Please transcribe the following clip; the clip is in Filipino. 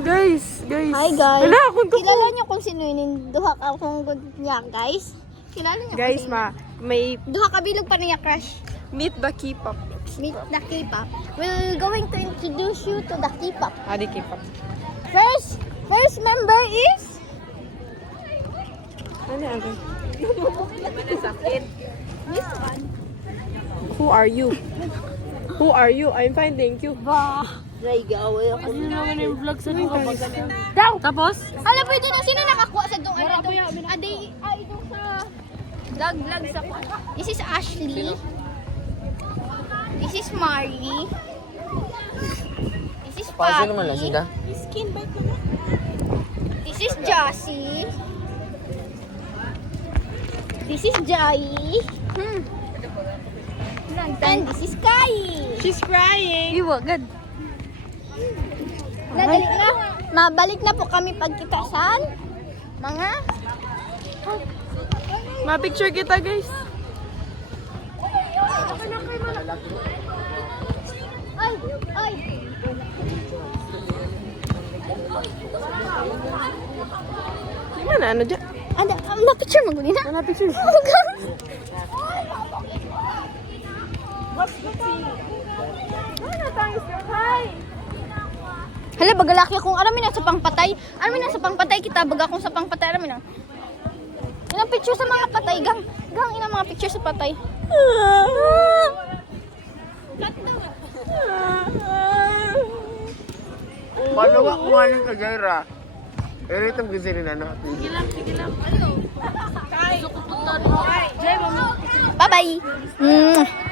Guys. Hi guys. Wala akong tuko. Kilala niyo kung sino yun? Duha ka kung niya guys. Kilala niyo Guys, kung sino? may Duha ka bilog pa niya crush. meet the K-pop. Meet the K-pop. We're going to introduce you to the K-pop. Adi K-pop. First member is Ano yan? this one. Who are you? Who are you? I'm fine, thank you. Bah. Raygaw. Tapos? Alam pwede na sino nakakuha sa dong ano dong. Itong sa vlog sa kuha. This is Ashley. This is Mari. This is Patty. This is Josie. This is Jai. And this is Kai. She's crying. Iwa, good. Nadali na. Mabalik na po kami pagkitasan. Mga Ma-picture kita, guys. Ay. Di mana ano dyan? Ano picture mo guni na? Ano picture? Hala, bagalaki akong aramin na sa pangpatay. Aramin na sa pangpatay kita, baga akong sa pangpatay, aramin na. Ilang picture sa mga patay, gang ilang mga picture sa patay. Paano ka kumain ka, Jaira? Pero itong gusto rin ano. Bye-bye!